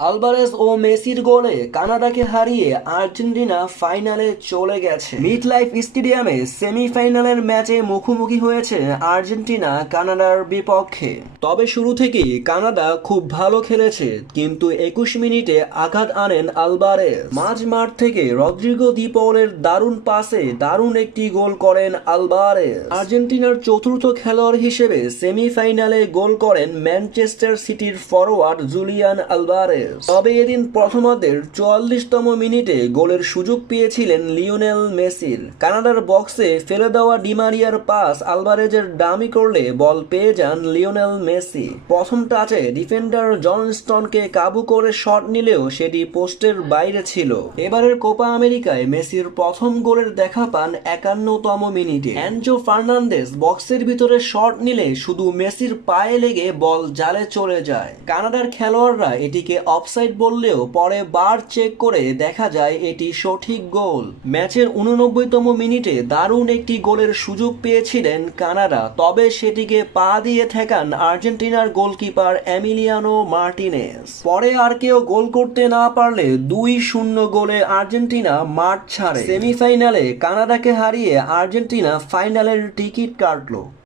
Alvarez ও মেসির গোলে কানাডাকে হারিয়ে আর্জেন্টিনা ফাইনালে চলে গেছে। মিড লাইফ স্টেডিয়ামে সেমিফাইনালের ম্যাচে মুখোমুখি হয়েছে আর্জেন্টিনা কানাডার বিপক্ষে। তবে শুরু থেকেই কানাডা খুব ভালো খেলেছে, কিন্তু 21 মিনিটে আঘাত আনেন আলভারেজ। মাঝ মাঠ থেকে রদ্রিগো দি পলের দারুণ পাসে দারুণ একটি গোল করেন আলভারেজ। আর্জেন্টিনার চতুর্থ খেলোয়াড় হিসেবে সেমিফাইনালে গোল করেন ম্যানচেস্টার সিটির ফরোয়ার্ড জুলিয়ান আলভারেজ। তবে এদিন প্রথমার্ধের 44তম মিনিটে গোলের সুযোগ পেয়েছিলেন লিওনেল মেসির। কানাডার বক্সে ফেলে দেওয়া ডিমারিয়ার পাস আলভারেজের ডামি করলে বল পেয়ে যান লিওনেল মেসি। প্রথম টাচে ডিফেন্ডার জন স্টোনকে কাবু করে শট নিলেও সেটি পোস্টের বাইরে ছিল। এবারের কোপা আমেরিকায় মেসির প্রথম গোলের দেখা পান 51তম মিনিটে। অ্যানজো ফার্নান্দেজ বক্সের ভিতরে শট নিলে শুধু মেসির পায়ে লেগে বল জালে চলে যায়। কানাডার খেলোয়াড়রা এটিকে অফসাইড বললেও পরে বার চেক করে দেখা যায় এটি সঠিক গোল। ম্যাচের 89তম মিনিটে দারুণ একটি গোলের সুযোগ পেয়েছিলেন কানাডা, তবে সেটিকে পা দিয়ে ঠেকান আর্জেন্টিনার গোলকিপার এমিলিয়ানো মার্টিনেজ। পরে আর কেউ গোল করতে না পারলে 2-0 গোলে আর্জেন্টিনা মাঠ ছাড়ে। সেমিফাইনালে কানাডাকে হারিয়ে আর্জেন্টিনা ফাইনালের টিকিট কাটল।